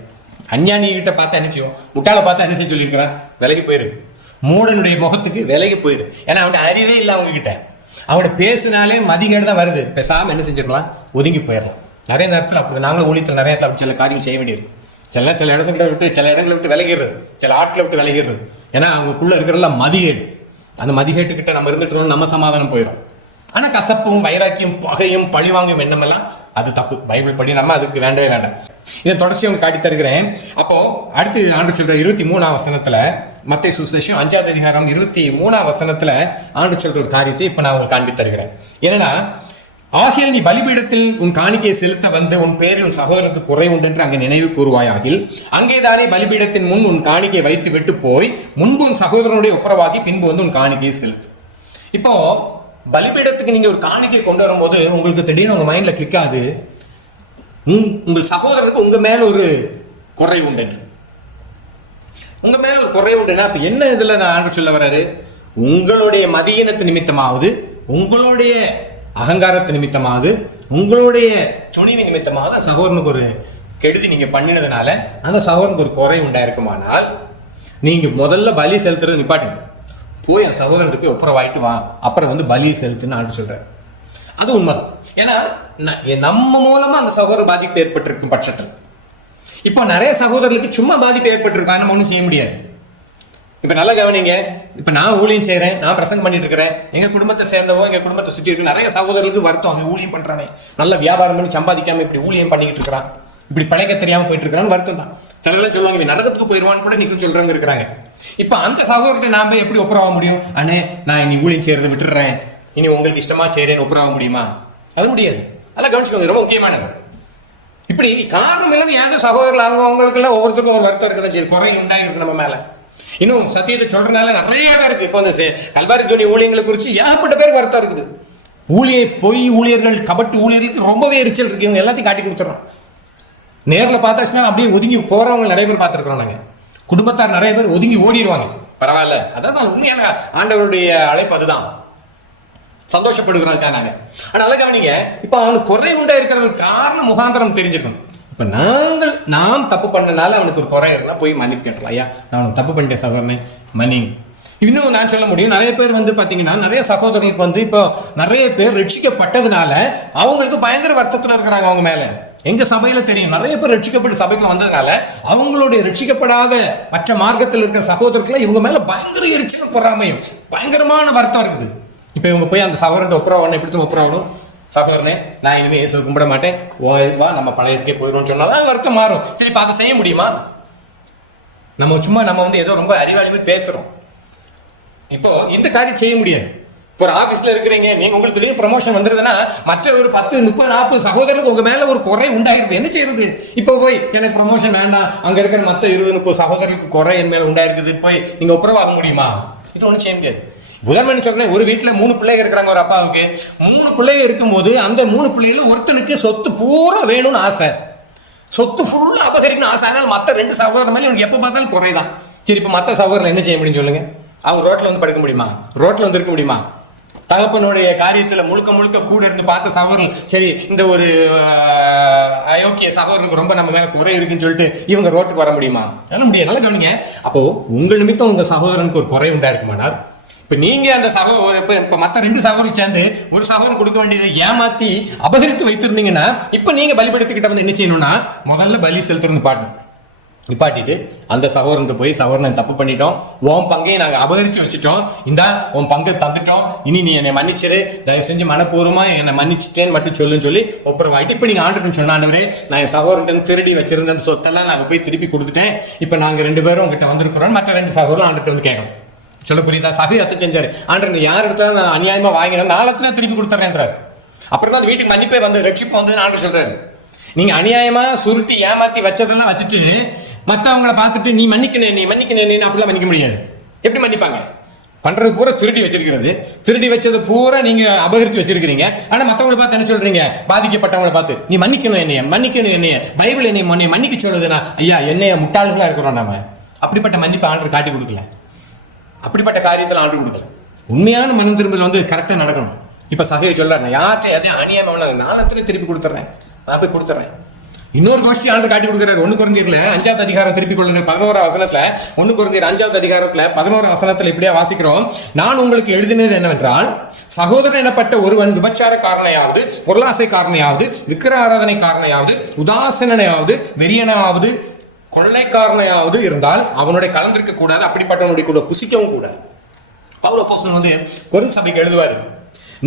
அஞ்ஞானி கிட்ட பார்த்தா என்ன செய்வோம், முட்டாளை பார்த்தா என்ன செய்ய சொல்லியிருக்கிறான், விலகி போயிரு. மூடனுடைய முகத்துக்கு விலகி போயிரு. ஏன்னா அவன்கிட்ட அறிவே இல்லை, அவங்க கிட்ட அவங்கள்ட்ட பேசினாலே மதிகேடு தான் வருது. பேசாமல் என்ன செஞ்சிடலாம், ஒதுங்கி போயிடலாம். நிறைய நேரத்தில் அப்படி நாங்களும் ஊழியத்தில் நிறைய சில காரியம் செய்ய வேண்டியது. சில இடத்துல விட்டு சில இடங்களை விட்டு விலகிடுறது, சில ஆட்களை விட்டு விலகிடுறது. ஏன்னா அவங்களுக்குள்ள இருக்கிறதெல்லாம் மதிகேடு. அந்த மதிகேட்டுக்கிட்ட நம்ம இருந்துட்டோம், நம்ம சமாதானம் போயிடும். ஆனால் கசப்பும் வைராக்கியம் பகையும் பழிவாங்கும் எண்ணமெல்லாம் அது தப்பு. பைபிள் படி நம்ம அதுக்கு வேண்டவே வேண்டாம். இதை தொடர்ச்சி அவங்க காட்டி தருகிறேன். அப்போ அடுத்து ஆண்டு சொல்ற 23ஆம் வசனத்துல, மத்தேயு சுவிசேஷம் 5ஆம் அதிகாரம் 23ஆம் வசனத்துல ஆண்டு சொல்ற ஒரு காரியத்தை இப்ப நான் உங்களுக்கு காண்பி தருகிறேன். ஏன்னா, ஆகியால் நீ பலிபீடத்தில் உன் காணிக்கையை செலுத்த வந்து உன் பேரில் உன் சகோதரனுக்கு குறை உண்டு என்று அங்கே நினைவு கூறுவாயாகில் அங்கேதானே பலிபீடத்தின் முன் உன் காணிக்கையை வைத்து விட்டு போய் முன்பு உன் சகோதரனுடைய ஒப்புரவாகி பின்பு வந்து உன் காணிக்கையை செலுத்து. இப்போ பலிபீடத்துக்கு நீங்க ஒரு காணிக்கை கொண்டு வரும்போது உங்களுக்கு திடீர்னு உங்க மைண்ட்ல கிளிக் ஆகுது, உங்கள் சகோதரனுக்கு உங்க மேல ஒரு குறை உண்டு. உங்க மேல ஒரு குறை உண்டுன்னா அப்ப என்ன இதுல நான் ஆண்டு சொல்ல வர்றாரு, உங்களுடைய மதியினத்து நிமித்தமாவது, உங்களுடைய அகங்காரத்து நிமித்தமாவது, உங்களுடைய துணிவு நிமித்தமாவது சகோதரனுக்கு ஒரு கெடுதி நீங்க பண்ணினதுனால அந்த சகோதரனுக்கு ஒரு குறை உண்டாயிருக்குமானால் நீங்க முதல்ல பலி செலுத்துறது நிப்பாட்டுங்க. போய் என் சகோதரனுக்கு ஒப்புரவாயிட்டு வா, அப்புறம் வந்து பலி செலுத்துன்னு ஆண்டு சொல்றாரு. அது உண்மைதான். ஏன்னா நம்ம மூலமா அந்த சகோதரர் பாதிப்பு ஏற்பட்டிருக்கும் பட்சத்தில், இப்போ நிறைய சகோதரர்களுக்கு சும்மா பாதிப்பு ஏற்பட்டிருக்கா, நம்ம ஒன்றும் செய்ய முடியாது. இப்ப நல்லா கவனிங்க. இப்ப நான் ஊழியம் செய்யறேன், நான் பிரசங்கம் பண்ணிட்டு இருக்கிறேன். எங்க குடும்பத்தை சேர்ந்தவோ, எங்க குடும்பத்தை சுற்றி இருக்க நிறைய சகோதரர்களுக்கு வருத்தம், அவன் ஊழியம் பண்றானே, நல்ல வியாபாரம் பண்ணி சம்பாதிக்காம இப்படி ஊழியம் பண்ணிக்கிட்டு இருக்கிறான், இப்படி பழைக்க தெரியாம போயிட்டு இருக்கிறான்னு வருத்தம் தான். சிலர்லாம் சொல்லுவாங்க நரகத்துக்கு போயிடுவான்னு கூட நிற்கும் சொல்றவங்க இருக்கிறாங்க. இப்ப அந்த சகோதரத்தை நாம எப்படி ஒப்புரவாக முடியும்? அண்ணே, நான் இனி ஊழியம் செய்யறதை விட்டுறேன், இனி உங்களுக்கு இஷ்டமா செய்யறேன்னு ஒப்புரவாக முடியுமா? அது முடியாது. அதெல்லாம் கவனிச்சுக்கோங்க, ரொம்ப முக்கியமானது. இப்படி காரணம் இல்லாத ஏதோ சகோதரர்கள் அவங்களுக்கு எல்லாம் ஒவ்வொருத்தருக்கும் ஒரு வருத்தம் இருக்குதான், சரி குறை உண்டாகிருக்கு நம்ம மேல. இன்னும் சத்தியத்தை சொல்றதுனால நிறைய பேர் இருக்கு. இப்போ அந்த கல்வாரி துணி ஊழியர்களை குறித்து ஏகப்பட்ட பேருக்கு வருத்தம் இருக்குது. பொய் ஊழியர்கள், கபட்டு ஊழியர்களுக்கு ரொம்பவே எரிச்சல் இருக்கு. இவங்க எல்லாத்தையும் காட்டி கொடுத்துறோம். நேரில் பார்த்தாச்சுன்னா அப்படியே ஒதுங்கி போறவங்க நிறைய பேர் பார்த்துருக்குறோம். நாங்கள் குடும்பத்தார் நிறைய பேர் ஒதுங்கி ஓடிடுவாங்க. பரவாயில்ல, அதான் உண்மையான ஆண்டவருடைய அழைப்பு, அதுதான் சந்தோஷப்படுகிறதுக்காக நாங்கள். ஆனால் அதை கவனிங்க, இப்போ அவனுக்கு குறை உண்டா இருக்கிறவங்க காரணம் முகாந்திரம் தெரிஞ்சிருக்கணும். இப்போ நாம் தப்பு பண்ணனால அவனுக்கு ஒரு குறை இருந்தால் போய் மன்னிப்பு கேட்கலாம். ஐயா, நான் தப்பு பண்ணிட்டேன் சகோதரனே, மன்னிங்க. இன்னும் நான் சொல்ல முடியும், நிறைய பேர் வந்து பார்த்தீங்கன்னா நிறைய சகோதரர்களுக்கு வந்து இப்போ நிறைய பேர் ரட்சிக்கப்பட்டதுனால அவங்களுக்கு பயங்கர வருத்தத்தில் இருக்கிறாங்க. அவங்க மேலே எங்கள் சபையில் தெரியும், நிறைய பேர் ரட்சிக்கப்பட்டு சபைக்குள்ள வந்ததுனால அவங்களுடைய ரட்சிக்கப்படாத மற்ற மார்க்கத்தில் இருக்கிற சகோதரர்களை இவங்க மேலே பயங்கர எரிச்சலும் பொறாமையும் பயங்கரமான வருத்தம் இருக்குது. இப்போ இவங்க போய் அந்த சகோதரன் ஒப்புரவாகணும், எப்படி ஒப்புரவாகணும், சகோதரனே நான் இனிமேல் இயேசுவை கும்பிட மாட்டேன், வா நம்ம பழையத்துக்கே போயிடுவோம்னு சொன்னாதான் வருத்தம் மாறும். சரி, இப்போ அதை செய்ய முடியுமா? நம்ம வந்து ஏதோ ரொம்ப அறிவாளிமே பேசுகிறோம். இப்போ இந்த காரியம் செய்ய முடியாது. இப்போ ஒரு ஆஃபீஸில் இருக்கிறீங்க, நீங்கள் உங்களுக்கு திடீர்னு ப்ரமோஷன் வந்துருதுன்னா மற்ற ஒரு 10, 30, 40 சகோதரர்களுக்கு உங்கள் மேலே ஒரு குறை உண்டாயிருது. என்ன செய்யறது? இப்போ போய் எனக்கு ப்ரமோஷன் வேண்டாம், அங்கே இருக்கிற மற்ற 20, 30 சகோதரர்களுக்கு குறை என் மேலே உண்டாயிருக்குது, போய் நீங்கள் ஒப்புரவாக முடியுமா? இது ஒன்றும் செய்ய முடியாது. உதாரணம் சொல்றேன், ஒரு வீட்டில் 3 பிள்ளைங்க இருக்கிறாங்க. ஒரு அப்பாவுக்கு 3 பிள்ளைங்க இருக்கும்போது அந்த 3 பிள்ளைகளும் ஒருத்தனுக்கு சொத்து பூரா வேணும்னு ஆசை, சொத்து ஃபுல்லாக அபகரிக்கணும் ஆசை. ஆனால் மற்ற 2 சகோதரர் மேலே எனக்கு எப்போ பார்த்தாலும் குறைதான். சரி, இப்போ மற்ற சகோதரர் என்ன செய்ய முடியும் சொல்லுங்க? அவங்க ரோட்டில் வந்து படுக்க முடியுமா? ரோட்டில் வந்து இருக்க முடியுமா? தகப்பனுடைய காரியத்தில் முழுக்க கூட இருந்து பார்த்த சகோதரர்கள், சரி இந்த ஒரு அயோக்கிய சகோதரனுக்கு ரொம்ப நம்ம மேலே குறை இருக்குன்னு சொல்லிட்டு இவங்க ரோட்டுக்கு வர முடியுமா? அதெல்லாம் முடியாது. நல்லா கவனிங்க. அப்போ உங்கள் நிமித்தம் உங்கள் சகோதரனுக்கு ஒரு குறை உண்டாயிருக்குமானால், இப்போ நீங்க அந்த சகோதரர் இப்போ மற்ற 2 சகோதரர் சேர்ந்து ஒரு சகோதரன் கொடுக்க வேண்டியதை ஏமாத்தி அபகரித்து வைத்திருந்தீங்கன்னா, இப்போ நீங்க பலிபடுத்திக்கிட்ட வந்து என்ன செய்யணும்னா, முதல்ல பலி செலுத்துறது நிப்பாட்டிட்டு அந்த சகோதரனுக்கு போய், சகோதரன் தப்பு பண்ணிட்டோம், உன் பங்கையை நாங்கள் அபகரித்து வச்சுட்டோம், இந்தா உன் பங்கை தந்துட்டோம், இனி நீ என்னை மன்னிச்சிரு, தயவு செஞ்சு மனப்பூர்வமாக என்னை மன்னிச்சிட்டேன்னு மட்டும் சொல்லுன்னு சொல்லி ஒப்புரவாயிட்டு, இப்போ நீங்கள் ஆண்டுன்னு சொன்னாண்டவரே, நான் என் சகோதரன் திருடி வச்சிருந்த அந்த சொத்தெல்லாம் நாங்கள் போய் திருப்பி கொடுத்துட்டேன், இப்போ நாங்கள் 2 பேரும் உங்ககிட்ட வந்திருக்கிறோம், மற்ற 2 சகோதரரும் ஆண்டுட்டு வந்து கேட்கணும். சொல்ல புரியுதா? சபை அத்தை செஞ்சாரு, ஆண்டு யார் எடுத்தாலும் நான் அநியாயமாக வாங்கினேன், 4 திருப்பி கொடுத்துறேன்றார். அப்புறம் தான் அந்த வீட்டுக்கு மன்னிப்பே வந்து ரட்சிப்பு வந்து ஆண்டு சொல்றாரு. நீங்க அநியாயமா சுருட்டி ஏமாத்தி வச்சதெல்லாம் வச்சுட்டு மற்றவங்கள பார்த்துட்டு நீ மன்னிக்கணும் அப்படிலாம் மன்னிக்க முடியாது. எப்படி மன்னிப்பாங்க? பண்றது பூரா திருடி வச்சிருக்கிறது, திருடி வச்சது பூரா நீங்க அபகரித்து வச்சிருக்கிறீங்க. ஆனா மற்றவங்களை பார்த்து என்ன சொல்றீங்க? பாதிக்கப்பட்டவங்களை பார்த்து நீ மன்னிக்கணும் என்னைய பைபிள் என்னைய மன்னிக்க சொல்லுதுன்னா, ஐயா என்னைய முட்டாள்களா இருக்கிறோம் நாம. அப்படிப்பட்ட மன்னிப்பு ஆண்டவர் காட்டி கொடுக்கல, அப்படிப்பட்ட காரியத்தில் ஆண்டு கொடுக்கல. உண்மையான மனம் திரும்பல் கரெக்டாக நடக்கணும். இப்போ சகையை சொல்றாரு, யார்கிட்ட எதையும் அநியாயமாக நாளத்துல திருப்பி கொடுத்துட்றேன், நான் போய் கொடுத்துட்றேன். இன்னொரு கோஷ்டி ஆண்டு காட்டி கொடுக்குறாரு. 1 கொரிந்தியர்ல 5வது அதிகாரம் திருப்பி கொள்ளுங்க 11வது வசனத்துல. 1 கொரிந்தியர் 5வது அதிகாரத்துல 11வது வசனத்துல இப்படியா வாசிக்கிறோம், நான் உங்களுக்கு எழுதினது என்னவென்றால், சகோதரன் எனப்பட்ட ஒருவன் விபச்சாரக்காரனையாவது, பொருளாசைக்காரனையாவது, விக்கிர ஆராதனைக்காரனையாவது, உதாசீனனையாவது, வெறியனாவது, கொள்ளைக்காரனையாவது இருந்தால் அவனுடைய கலந்திருக்க கூடாது, அப்படிப்பட்டவனுடைய கூட புசிக்கவும் கூடாது. பவுல் அப்போஸ்தலன் கொரிந்து சபைக்கு எழுதுவாரு,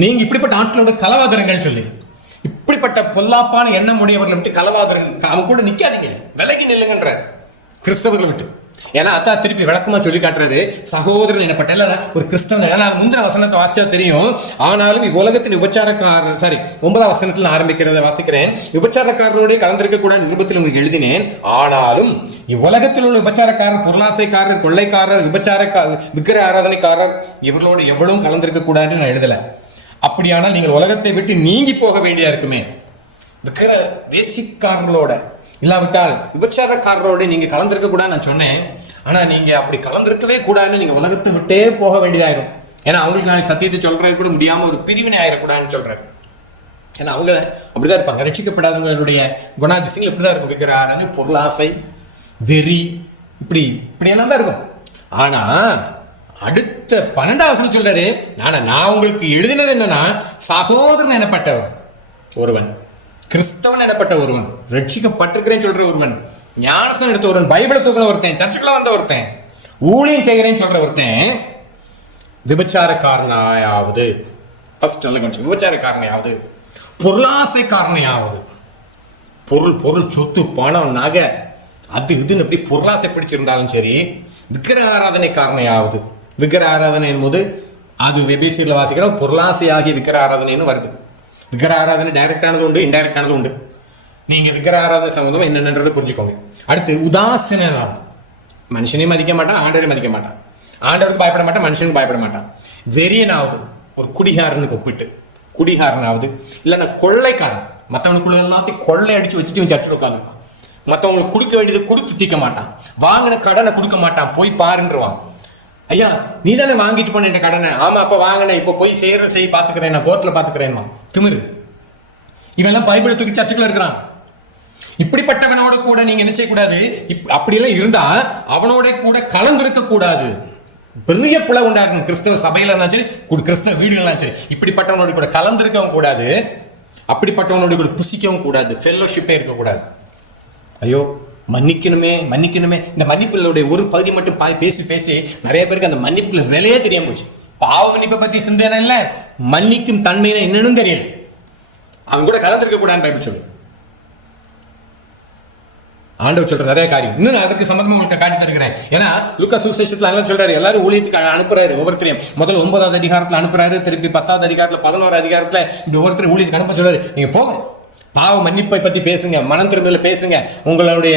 நீங்க இப்படிப்பட்ட ஆட்களோட கலவாதரங்கள் சொல்லி, இப்படிப்பட்ட பொல்லாப்பான எண்ணம் உடையவர்களை விட்டு கலவாதரங்கள் அவங்க கூட நிக்காதீங்க, விலகி நில்லுங்கன்ற கிறிஸ்தவர்களை விட்டு. ஏன்னா அத்தா திருப்பி விளக்கமா சொல்லி காட்டுறாரு, சகோதரன் எனப்பட்ட ஒரு கிறிஸ்தவன். ஏன்னா முந்தின வசனத்தை வாசிச்சா தெரியும். ஆனாலும் இவ்வுலகத்தின் விபச்சாரக்காரர் 9வது வசனத்தில் ஆரம்பிக்கிறத வாசிக்கிறேன். விபச்சாரக்காரரோட கலந்திருக்க கூட நிருபத்தில் உங்களுக்கு எழுதினேன். ஆனாலும் இவ்வுலகத்தில் உள்ள விபச்சாரக்காரர், பொருளாசைக்காரர், கொள்ளைக்காரர், விக்கிர ஆராதனைக்காரர் இவர்களோடு எவ்வளவும் கலந்திருக்க கூடாதுன்னு நான் எழுதல. அப்படியானால் நீங்கள் உலகத்தை விட்டு நீங்கி போக வேண்டியா இருக்குமே. விக்கிர வேசிக்காரர்களோட இல்லாவிட்டால் விபச்சாரக்காரரோட நீங்க கலந்திருக்க கூடாதுன்னு நான் சொன்னேன். ஆனா நீங்க அப்படி கலந்திருக்கவே கூடாதுன்னு நீங்க உலகத்தை விட்டே போக வேண்டியதாயிரும். ஏன்னா அவங்களுக்கு நான் சத்தியத்தை சொல்றது கூட முடியாம ஒரு பிரிவினை ஆயிடக்கூடாதுன்னு சொல்றாரு. ஏன்னா அவங்க அப்படிதான் இருப்பாங்க. ரட்சிக்கப்படாதவங்களுடைய குணாதிசயங்கள் இப்படிதான் இருக்கும். விக்கிர பொருளாசை, வெறி, இப்படியெல்லாம் தான் இருக்கும். ஆனா அடுத்த 12வது வசனம் சொல்றாரு, நான் உங்களுக்கு எழுதினது என்னன்னா, சகோதரன் எனப்பட்டவர் ஒருவன், கிறிஸ்தவன் எனப்பட்ட ஒருவன், ரட்சிக்கப்பட்டிருக்கிறேன்னு சொல்ற ஒருவன், ஞானஸ்நானம் எடுத்த ஒருவன், பைபிளை தூக்கின ஒருத்தன், சர்ச்சுக்குள்ள வந்த ஒருத்தன், ஊழியம் செய்கிறேன்னு சொல்ற ஒருத்தன், விபச்சாரக்காரனாயாவது, விபச்சாரக்காரனையாவது, பொருளாசைக்காரனையாவது, பொருள் சொத்து பணம் நகை அது இதுன்னு எப்படி பொருளாசை பிடிச்சிருந்தாலும் சரி, விக்கிர ஆராதனைக்காரனையாவது, விக்கிர ஆராதனை என்பது அது வெபிசியில் வாசிக்கிறோம், பொருளாசையாகிய விக்கிர ஆராதனைன்னு வருது. விக்கிர ஆராதனை டைரக்டானது உண்டு, இன்டைரக்டானது உண்டு. நீங்க விக்கிர ஆராதனை சம்பந்தமா என்னென்னதை புரிஞ்சுக்கோங்க. அடுத்து உதாசீனாவது, மனுஷனையும் மதிக்க மாட்டான், ஆண்டவரையும் மதிக்க மாட்டான், ஆண்டவருக்கு பயப்பட மாட்டான், மனுஷனுக்கு பயப்பட மாட்டான். வெறியனாவது, ஒரு குடிகாரனுக்கு ஒப்பிட்டு குடிகாரனாவது, இல்லைன்னா கொள்ளைக்காரன், மற்றவனுக்குள்ள எல்லாத்தையும் கொள்ளை அடிச்சு வச்சுட்டு சர்ச்சில் உட்காந்துருப்பான். மற்றவங்களுக்கு கொடுக்க வேண்டியது கொடுத்து தீக்க மாட்டான், வாங்கின கடனை கொடுக்க மாட்டான், போய் பாருன்றுவான். ஐயா நீ தானே வாங்கிட்டு போன என் கடனை. ஆமா அப்ப வாங்கினேன், இப்ப போய் செய்ய பாத்துக்கிறேன், நான் கோர்ட்ல பாத்துக்கிறேன். திமிரு. இவெல்லாம் பைபிளை தூக்கி சர்ச்சுக்குள்ள இருக்கிறான். இப்படிப்பட்டவனோட கூட நீங்க என்ன செய்யக்கூடாது, அப்படியெல்லாம் இருந்தா அவனோட கூட கலந்திருக்க கூடாது. பெரிய பிள்ளை உண்டாஇருக்கணும். கிறிஸ்தவ சபையில இருந்தாலும் சரி, கிறிஸ்தவ வீடுகள்லாம் சரி, இப்படிப்பட்டவனோட கூட கலந்திருக்கவும் கூடாது, அப்படிப்பட்டவனோட கூட புசிக்கவும் கூடாது, ஃபெல்லோஷிப்பே இருக்கக்கூடாது. ஐயோ மன்னிக்கணுமே. இந்த மன்னிப்புகளுடைய ஒரு பகுதி மட்டும் பேசி நிறைய பேருக்கு அந்த மன்னிப்புல விலையே தெரியாம போச்சு. பாவ மன்னிப்பை பத்தி சிந்தனை இல்லை, மன்னிக்கும் தன்மையில என்னன்னு தெரியல. அவங்க கூட கலந்துருக்க கூடாதுன்னு பைபிள் சொல்லு. ஆண்டவர் சொல்ற நிறைய காரியம் இன்னும் அதுக்கு சம்பந்தமா உங்களுக்கு காட்டி தருகிறேன். ஏன்னா லூக்கா சுவிசேஷத்துல அங்க சொல்றாரு, எல்லாரும் ஊழியத்துக்கு அனுப்புறாரு, ஒவ்வொருத்தரையும் முதல்ல 9வது அதிகாரத்துல அனுப்புறாரு, திருப்பி 10வது அதிகாரத்துல 11வது அதிகாரத்துல இப்படி ஒவ்வொருத்தரையும் ஊழியத்துக்கு அனுப்ப சொல்றாரு. நீங்க போங்க, பாவ மன்னிப்பை பத்தி பேசுங்க, மனம் திரும்பல பேசுங்க, உங்களுடைய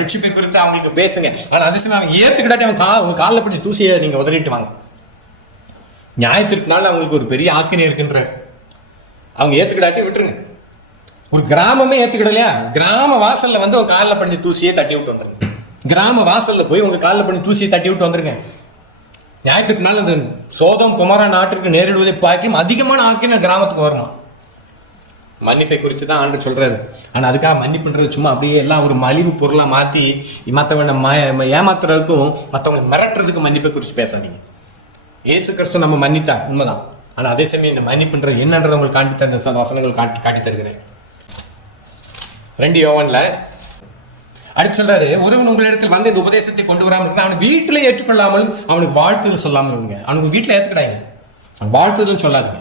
ரட்சிப்பை குறித்து அவங்களுக்கு பேசுங்க. ஆனா அதிசயம் அவங்க ஏத்துக்கிட்டாட்டி அவங்க காலில் பிடிச்ச தூசியை நீங்க உதறிட்டு வாங்க. நியாயத்திற்குனால அவங்களுக்கு ஒரு பெரிய ஆக்கினை இருக்குன்றார். அவங்க ஏத்துக்கிட்டாட்டி விட்டுருங்க. ஒரு கிராமமே ஏத்துக்கிடலையா, கிராம வாசல்ல வந்து உங்க காலில் படிஞ்ச தூசியை தட்டி விட்டு வந்துருங்க. கிராம வாசல்ல போய் உங்க காலில் படிஞ்ச தூசியை தட்டி விட்டு வந்துருங்க. நியாயத்திற்குனால இந்த சோதம் குமார நாட்டிற்கு நேரிடுவதை பார்க்கலாம் அதிகமான ஆக்கினை கிராமத்துக்கு வரணும். மன்னிப்பை குறித்து தான் ஆண்டு சொல்றாரு. ஆனா அதுக்காக மன்னிப்புன்றது சும்மா அப்படியே எல்லாம் ஒரு மலிவு பொருளா மாத்தி மற்றவங்க ஏமாத்துறதுக்கும் மற்றவங்களை மிரட்டுறதுக்கும் மன்னிப்பை குறித்து பேசாதீங்க. இயேசு கிறிஸ்து நம்ம மன்னித்தார் உண்மைதான். ஆனா அதே சமயம் இந்த மன்னிப்புன்றது என்னன்றதை உங்களுக்கு காட்டி தந்த வசனங்கள் காட்டி தருகிறேன். 2 யோவான்ல அடுத்து சொல்றாரு, ஒருவன் உங்களிடத்தில் வந்து இந்த உபதேசத்தை கொண்டு வராமல் இருந்தா அவனை வீட்டிலே ஏற்றுக்கொள்ளாமல் அவனுக்கு வாழ்த்துதல் சொல்லாமல் இருங்க. அவனுக்கு வீட்டில் ஏற்றுக்கிடாங்க, வாழ்த்துதல் சொல்லாதுங்க.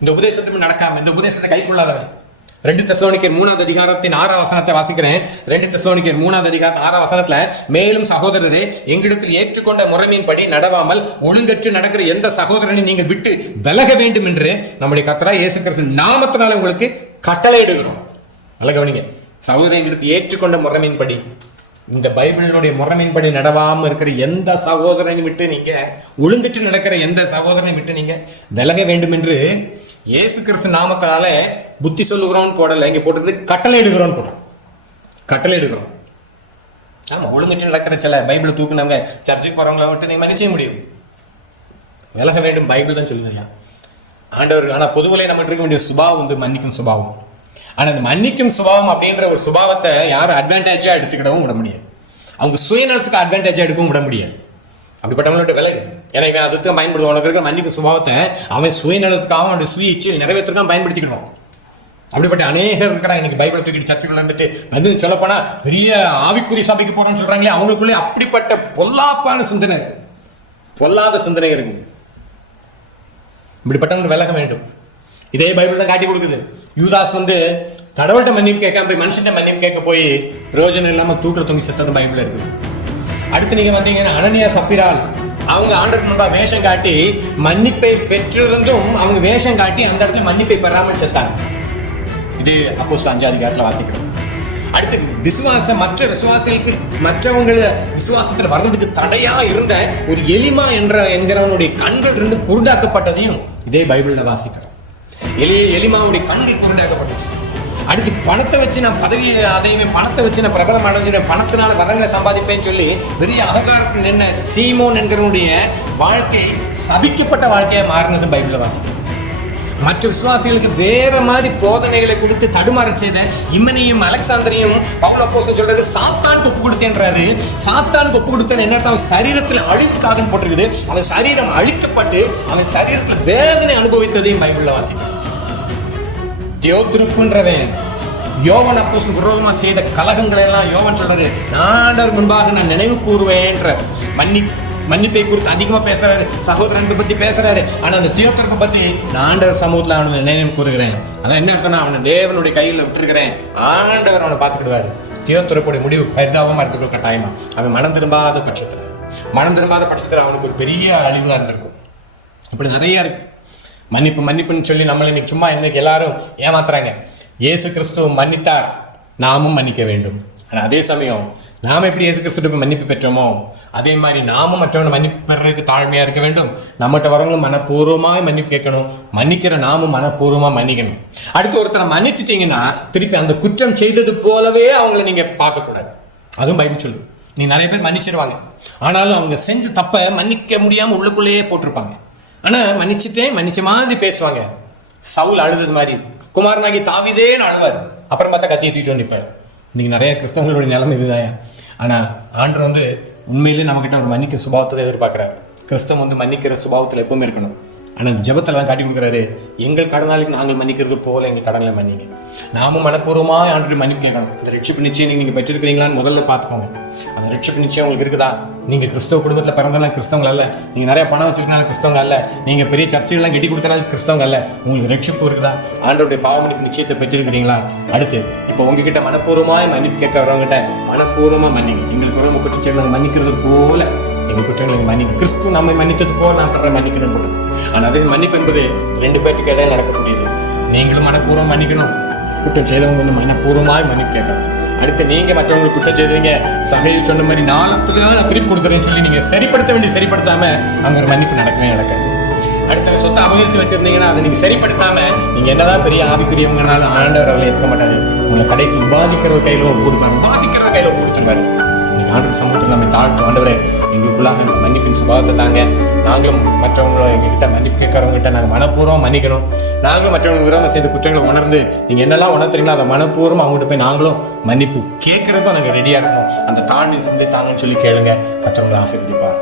இந்த உபதேசத்துக்கு நடக்காம, இந்த உபதேசத்தை கை கொள்ளாதவன். 2 தெசலோனிக்கர் 3வது அதிகாரத்தின் 6வது வசனத்தை வாசிக்கிறேன். 2 தெசலோனிக்கர் 3வது அதிகாரத்தின் 6வது வசனத்துல, மேலும் சகோதரரே எங்களிடத்தில் ஏற்றுக்கொண்ட முறைமையின்படி நடவாமல் ஒழுங்கற்று நடக்கிற எந்த சகோதரனை நீங்கள் விட்டு விலக வேண்டும் என்று நம்முடைய கர்த்தராகிய இயேசு கிறிஸ்து நாமத்தினால உங்களுக்கு கட்டளையிடுகிறோம். நல்ல கவனிங்க, சகோதரன் எங்களுக்கு ஏற்றுக்கொண்ட முறைமையின்படி இந்த பைபிளினுடைய முறைமையின்படி நடவாமல் இருக்கிற எந்த சகோதரனை விட்டு நீங்க ஒழுங்கிட்டு நடக்கிற எந்த சகோதரனை விட்டு நீங்க விலக வேண்டும் என்று இயேசு கிறிஸ்து நாமத்தினால புத்தி சொல்லுகிறோன்னு போடல, இங்க போட்டது கட்டளை எடுக்கிறோன்னு போடுறோம். கட்டளை எடுக்கிறோம். ஆமா, ஒழுங்கிட்டு நடக்கிற சில பைபிளை தூக்குனவங்க சர்ச்சுக்கு போறவங்கள விட்டு நீ மன்னிச்சே முடியும், விலக வேண்டும். பைபிள் தான் சொல்லுங்க ஆண்டவர். ஆனா பொதுவிலே நம்மகிட்ட இருக்க வேண்டிய சுபாவம் வந்து மன்னிக்கும் சுபாவம். ஆனா அந்த மன்னிக்கும் சுபாவம் அப்படின்ற ஒரு சுபாவத்தை யாரும் அட்வான்டேஜா எடுத்துக்கிடவும் விட முடியாது, அவங்க சுயநலத்துக்கு அட்வான்டேஜா எடுக்கவும் விட முடியாது. அப்படிப்பட்டவங்களோட விலை. ஏன்னா இவன் அதுக்கு பயன்படுத்தும். உனக்கு இருக்க மன்னிக்கும் சுபாவத்தை அவன் சுயநலத்துக்காகவும் அவனுடைய சுய இச்சையில் நிறைவேற்றுக்காக பயன்படுத்திக்கணும். அப்படிப்பட்ட அநேகர் இருக்கிறாங்க இன்னைக்கு பைபிளை தூக்கிட்டு சர்ச்சுக்குள்ள இருந்துட்டு வந்து சொல்லப்போனா பெரிய ஆவிக்குறி சபைக்கு போறோம்னு சொல்றாங்களே, அவங்களுக்குள்ளே அப்படிப்பட்ட பொல்லாப்பான சிந்தனை, பொல்லாத சிந்தனை இருக்கு. இப்படிப்பட்டவங்க விலக வேண்டும். இதே பைபிள் தான் காட்டி கொடுக்குது. யூதாஸ் வந்து கடவுள்கிட்ட மன்னிப்பு கேட்காம போய் மனுஷன் மன்னிப்பு கேட்க போய் பிரயோஜனம் இல்லாம தூக்கில் தொங்கி செத்தது பைபிள் இருக்குது. அடுத்து நீங்க வந்தீங்கன்னா அனனியா சப்பீரால் அவங்க ஆண்டவருக்கு முன்பா வேஷம் காட்டி மன்னிப்பை பெற்றிருந்தும் அவங்க வேஷம் காட்டி அந்த இடத்துல மன்னிப்பை பெறாமல் செத்தாங்க. இது அப்போஸ்தலர் 5 அதிகாரத்துல வாசிக்கிறோம். அடுத்து மற்ற விசுவாசிகளுக்கு மற்றவங்க விசுவாசத்துல வர்றதுக்கு தடையா இருந்த ஒரு எலிமா என்கிறவனுடைய கண்கள் 2 குருடாக்கப்பட்டதையும் இதே பைபிள்ல வாசிக்கிறோம். எலிமாவுடைய கண்கள் குருடாக்கப்பட்டுச்சு. அடுத்து பணத்தை வச்சு நான் அதையுமே பணத்தை வச்சு நான் பிரபலம் அடைஞ்சிருவேன், பணத்தினால வரங்களை சம்பாதிப்பேன்னு சொல்லி பெரிய அகங்காரத்தில் நின்ன சீமோன் என்கிறவனுடைய வாழ்க்கை சபிக்கப்பட்ட வாழ்க்கையா மாறினது பைபிள்ல வாசிக்கிறோம். மற்ற விசுவாசிகளுக்கு வேற மாதிரி போதனைகளை கொடுத்து தடுமாற செய்த இம்மனையும் அலெக்சாந்தரையும் பவுல் அப்போஸ்தலன் சொல்றது சாத்தானுக்கு ஒப்பு கொடுத்தேன்றாரு. சாத்தானுக்கு ஒப்பு கொடுத்தேன் என்ன, சரீரத்தில் அழிவுக்காக போட்டிருக்குது. அவன் சரீரம் அழிக்கப்பட்டு அவன் சரீரத்தில் வேதனை அனுபவித்ததையும் பைபிள்ல வாசிக்கிறோம். தியோத்திருப்புன்றவன் யோவான் அப்போஸ்தலன் விரோதமா செய்த கலகங்களை எல்லாம் யோவான் சொல்றாரு, ஆண்டவர் முன்பாக நான் நினைவு கூறுவேன்ற மன்னிப்பை குறித்து அதிகமா பேசுறாரு, சகோதரனை பத்தி பேசுறாரு. ஆனா அந்த தியோத்திருப்பை பத்தி நான் ஆண்டவர் சமூகத்துல அவனை நினைவு கூறுகிறேன். அதான் என்ன அர்த்தம்னா அவனை தேவனுடைய கையில விட்டுருக்கிறேன், ஆண்டவர் அவனை பார்த்துக்கிடுவாரு. தியோத்திருப்புடைய முடிவு பரிதாபமா இருந்துக்கும். கட்டாயமா அவன் மனம் திரும்பாத பட்சத்துல அவனுக்கு ஒரு பெரிய அழிவுதான் இருந்திருக்கும். இப்படி நிறைய இருக்கு. மன்னிப்புன்னு சொல்லி நம்மளை இன்னைக்கு சும்மா இன்னைக்கு எல்லாரும் ஏமாத்துறாங்க. இயேசு கிறிஸ்துவ மன்னித்தார், நாமும் மன்னிக்க வேண்டும். ஆனால் அதே சமயம் நாம் எப்படி இயேசு கிறிஸ்துவ மன்னிப்பு பெற்றோமோ அதே மாதிரி நாமும் மற்றவங்க மன்னிப்பு பெறதுக்கு தாழ்மையா இருக்க வேண்டும். நம்மகிட்ட வரவங்களும் மனப்பூர்வமாக மன்னிப்பு கேட்கணும், மன்னிக்கிற நாமும் மனப்பூர்வமாக மன்னிக்கணும். அடுத்து ஒருத்தரை மன்னிச்சிட்டீங்கன்னா திருப்பி அந்த குற்றம் செய்தது போலவே அவங்கள நீங்க பார்க்கக்கூடாது. அதுவும் பைபிள் சொல்லுது. நீ நிறைய பேர் மன்னிச்சிருவாங்க, ஆனாலும் அவங்க செஞ்ச தப்பை மன்னிக்க முடியாம உள்ளுக்குள்ளேயே போட்டிருப்பாங்க. ஆனா மன்னிச்ச மாதிரி பேசுவாங்க. சவுல் அழுது மாதிரி, குமாரனாகி தாவீதேன்னு அழுவார், அப்புறம் பார்த்தா கத்தியை தூக்கிட்டு வந்து நிற்பார். இன்னைக்கு நிறைய கிறிஸ்தவங்களுடைய நிலைமை இதுதான். ஆனா ஆண்டவர் வந்து உண்மையிலே நம்மகிட்ட ஒரு மன்னிக்க சுபாவத்தை எதிர்பார்க்கிறார். கிறிஸ்தவம் வந்து மன்னிக்கிற சுபாவத்தில் எப்பவுமே இருக்கணும். ஆனால் இந்த ஜெபத்தில் தான் காட்டி கொடுக்குறாரு, எங்கள் கடனாளிக்கு நாங்கள் மன்னிக்கிறது போல எங்கள் கடனை மன்னிங்க. நாமும் மனப்பூர்வமாக ஆண்டு மன்னிப்பு கேட்கணும். அந்த ரட்சிப்பு நிச்சயம் நீங்கள் பெற்றிருக்கிறீங்களான்னு முதல்ல பார்த்துக்கோங்க. அந்த ரட்சிப்பு நிச்சயம் உங்களுக்கு இருக்குதா? நீங்கள் கிறிஸ்தவ குடும்பத்தில் பிறந்தனால கிறிஸ்தவங்க அல்ல, நீங்கள் நிறைய பணம் வச்சிருக்கனால கிறிஸ்தவங்க அல்ல, நீங்கள் பெரிய சர்ச்சைகள்லாம் கட்டி கொடுத்தனால கிறிஸ்தவங்க அல்ல. உங்களுக்கு ரட்சிப்பு இருக்குதா? ஆண்டவருடைய பாவ மன்னிப்பு நிச்சயத்தை பெற்றிருக்கிறீங்களா? அடுத்து இப்போ உங்ககிட்ட மனப்பூர்வமாக மன்னிப்பு கேட்க வரவங்ககிட்ட மனப்பூர்வமாக மன்னிங்க. எங்களுக்கு ஒரு குற்றம் செய்ய நாங்கள் மன்னிக்கிறது போல எங்கள் குற்றங்களை மன்னிக்க, கிறிஸ்து நம்மை மன்னித்தது போல நான் தர மன்னிக்கணும் போட்டு. ஆனால் அதே மன்னிப்பு என்பது 2 பேருக்கு இடையில நடக்கக்கூடியது. நீங்களும் மனப்பூர்வம் மன்னிக்கணும், குற்றம் செய்தவங்க வந்து மனப்பூர்வமாய் மன்னிப்பு கேட்கணும். அடுத்து நீங்க மற்றவங்களுக்கு குற்றம் செய்தீங்க, சகையை சொன்ன மாதிரி நாளத்துல நான் திருப்பி கொடுத்துறேன்னு சொல்லி நீங்க சரிப்படுத்தாம அங்க ஒரு மன்னிப்பு நடக்காது. அடுத்த சொத்தை அபகரித்து வச்சிருந்தீங்கன்னா அதை நீங்க சரிப்படுத்தாம நீங்க என்னதான் பெரிய ஆவிக்குரியவங்கனாலும் ஆண்டவர் அவர்களை ஏற்க மாட்டாரு. உங்களை கடைசி உபாதிக்கிறவர் கையில ஒப்பு கொடுத்துருவாரு. ஆண்டவர் சமூகத்தில் நம்மை தாழ்த்து, ஆண்டவரே எங்களுக்குள்ளாக இந்த மன்னிப்பின் சுபாவத்தை தாங்க, நாங்களும் மற்றவங்களை எங்ககிட்ட மன்னிப்பு கேட்கறவங்ககிட்ட நாங்கள் மனப்பூர்வம் மன்னிக்கணும். நாங்களும் மற்றவங்க விரோதம் செய்த குற்றங்களை உணர்ந்து நீங்கள் என்னெல்லாம் உணர்த்துறீங்களோ அதை மனப்பூர்வம் அவங்ககிட்ட போய் நாங்களும் மன்னிப்பு கேட்கறதுக்கும் நாங்கள் ரெடியாக இருக்கணும். அந்த தாழ்மை சிந்தை தாங்கன்னு சொல்லி கேளுங்க. கர்த்தர் உங்களை ஆசீர்வதிப்பார்.